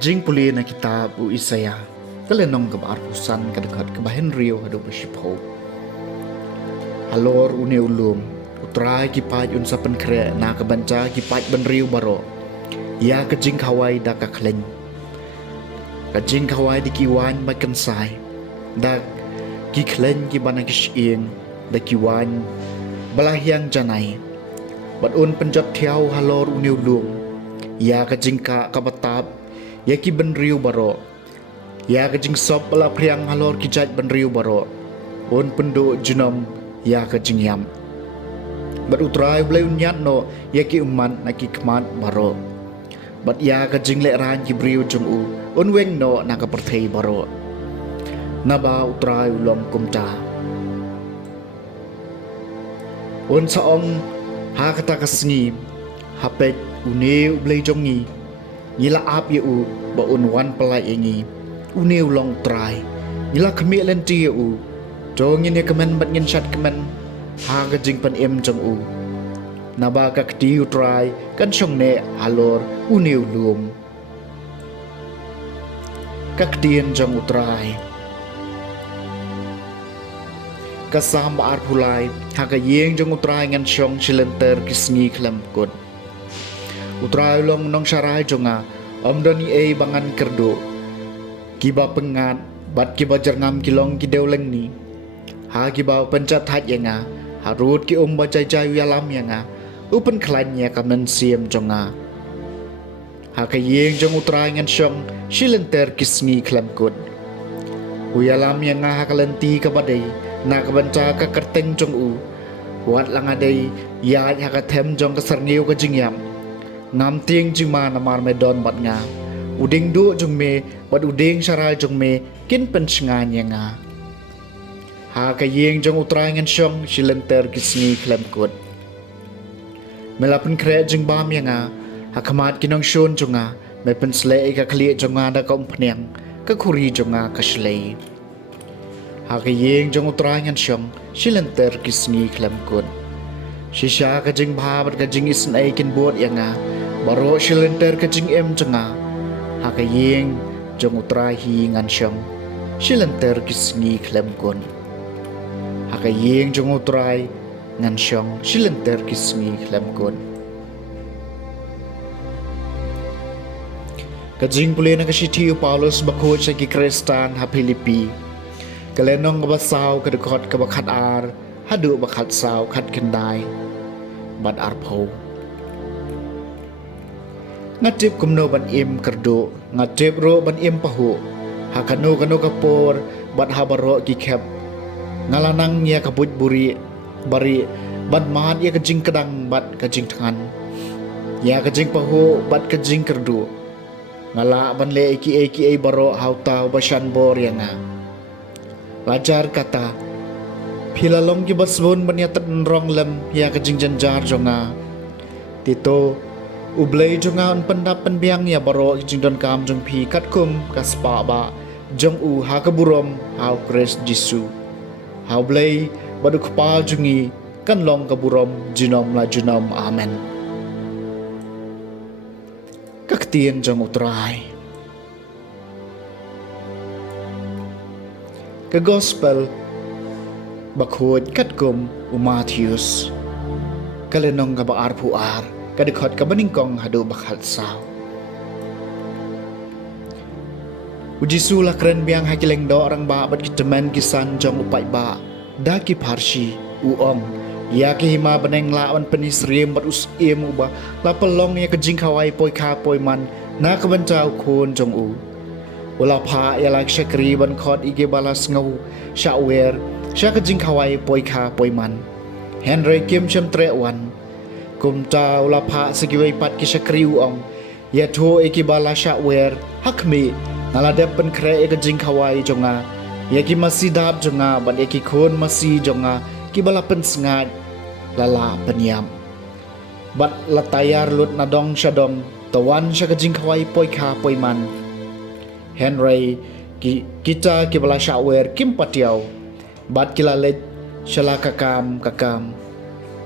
Kajing puli na kitab u Isaya, kalenong kabarpusan kadekat kabahen rio hadu bersipho. Halor une ulum, utrai kipaj unsa penkre na kabanca kipaj ben rio baro. Ya kajing kawai da kakleng. Kajing kawai di kiwan makan sai. Da kikleng ki bana kisieng, da kiwan balahyang janai. Bat un penjat tiaw halor une ulum. Ya kajing ka kabatab ya ki ben riu baro ya kajing sop bala priang halor ki jaj ben riu baro on pendo junom ya kajing yam bat utrai blai unyat no ya ki uman na ki kmat baro bat ya kajing le ran ki briu jung u on weng no na ka perthei baro na ba utrai ulom kumta on saong ha kata kasngi hapet une blai jongi Nila ap u ba unwan pelai ingi uneu long try nila kemi lenti u jong ni kemen bat ngin chat kemen ha ga jing pan em jong u naba ka kti u try kan chong ne halor uneu lum ka ktien jong u try ka sam ba ar phulai ha ka yeng jong u try ngan chong chilenter kisngi klam kot Utrai long nong syarai jonga omdoni bangan kerdo kiba pengat bat kiba jerngam kilong kideu leng ni ha kiba pencat hat yanga harut ki bacai jai yalam yanga upen klannya kamen siem jonga ha kayeng jong utrai ngan syong shilenter kisngi klamkut uyalam yanga ha kalenti kabadai na kabanca ka kerteng jong u wat langadai ya ha ka them jong ka sarngiu ka jingyam ngam tieng jima namar medon bat nga uding du jong me bat uding syarai jong me kin pencengan nga ha kayeng jong utrai ngan syong shilenter kisngi klamkut melapen kre jeng bam nga ha kamat kinong shon jonga me pensle ka kli jonga da kom phneng ka khuri jonga ka shlei ha kayeng jong utrai ngan syong shilenter kisngi klamkut shisha ka jeng bhabat ka jeng isn ai kin bot nga baro shilenter ka jing em changa ha ka yeng jong utrai hi ngan syong shilenter kisngi klem kon ha ka yeng jong utrai ngan syong shilenter kisngi klem kon ka jing pule na ka shithi Paulus bakho cha ki Kristan ha Filipi kalenong ba saw ka dekot ka bakhat ar hadu bakhat saw khat kendai bat arpho ngatip kumno ban im kerdo ngatip ro ban im pahu hakano kano kapor bat habaro ki khep ngalanang nya kabut buri bari bat mat ya kajing kedang bat kajing tangan ya kajing pahu bat kajing kerdo ngala ban le eki baro hauta basan bor yanga lajar kata philalong ki basbon ban ya tan rong lem ya kajing janjar jonga tito ublay jonga on pendapan biang ya baro jing don kam jong pi kat kum kaspa ba jong u ha kaburom hau kres jisu hau blay badu kpal jungi kan long kaburom jinom la jinom amen kaktien jong utrai ka gospel bakhod kat kum u Matthews kalenong ka ba arpu ar kadikot ka baningkong hadu bakhat saw ujisu la kren biang hakileng do orang ba bat kitemen kisan jong upai ba da ki parshi uong Ya ke hima beneng lawan penis riem bat us iem uba la pelong ya kejing kawai poi ka poi man na kebencau kun jong u. Ula pa ya like syakri ban khot ige balas ngau sya wer sya kejing kawai poi ka poi man. Henry Kim Cham Tre Wan kum ta ula pa segiwai pat ki syakri u ong ya tho eke bala sya wer hakmi nala depen kre e kejing kawai jonga ya ki masih dap jonga ban eki kun masih jonga ki bala pen sengat lala penyam bat latayar lut nadong syadong tawan sya kejing kawai poi ka poi man. Henry kita ki bala syawer kim patiau bat kila let syala kakam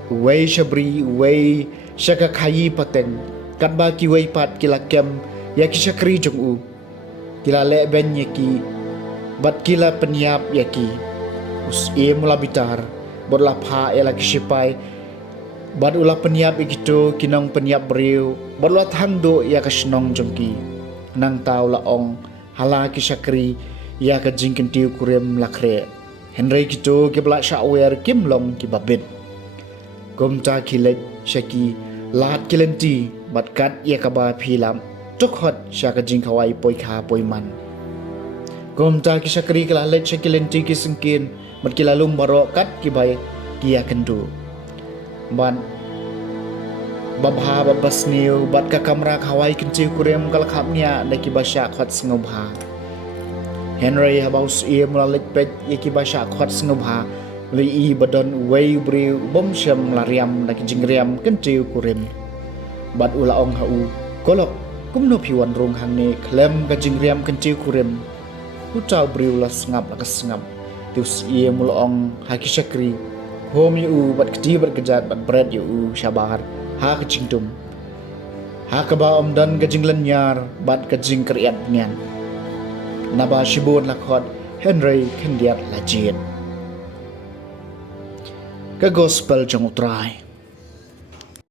wei syabri wei syaka khayi pateng kat ba ki wei pat kila kem ya ki syakri jong u kila le ben yaki bat kila penyap yaki us e mula bitar bot la pha ela ki sipai bad ula penyap ikito kinong penyap breu bot la thang do ya ka snong jongki nang tau la ong hala ki syakri ya ka jingken tiu kurem lakre. Henry kito ki bla syawer kim long ki babit gom ta kilet syaki lat kilenti bat kat ya ka ba philam tok hot sya ka jing kawai poi kha poi man gom ta ki syakri kala let syakilenti ki sengkin mat ki lalum baro kat ki bai ki ya kendu ban babha babas niu bat ka kamera kawai kenci kurem kal khapnya da ki basya khot sngobha. Henry habaus e mulalit pet yaki basya khot sngobha li i badon wei briu bom syam lariam da ki jingriam kenci kurem bat ula ong hau kolok kumno piwan rong hangne klem ka jingriam kenci kurem utau briu la sngap la kesngap tus e mulong haki syakri hom yu bat kedi berkejat bat bread yu syabar ha kecingtum ha kaba om dan kejing lenyar bat kejing kriat nian naba shibun lakhot Henry kendiat lajin ke gospel jong utrai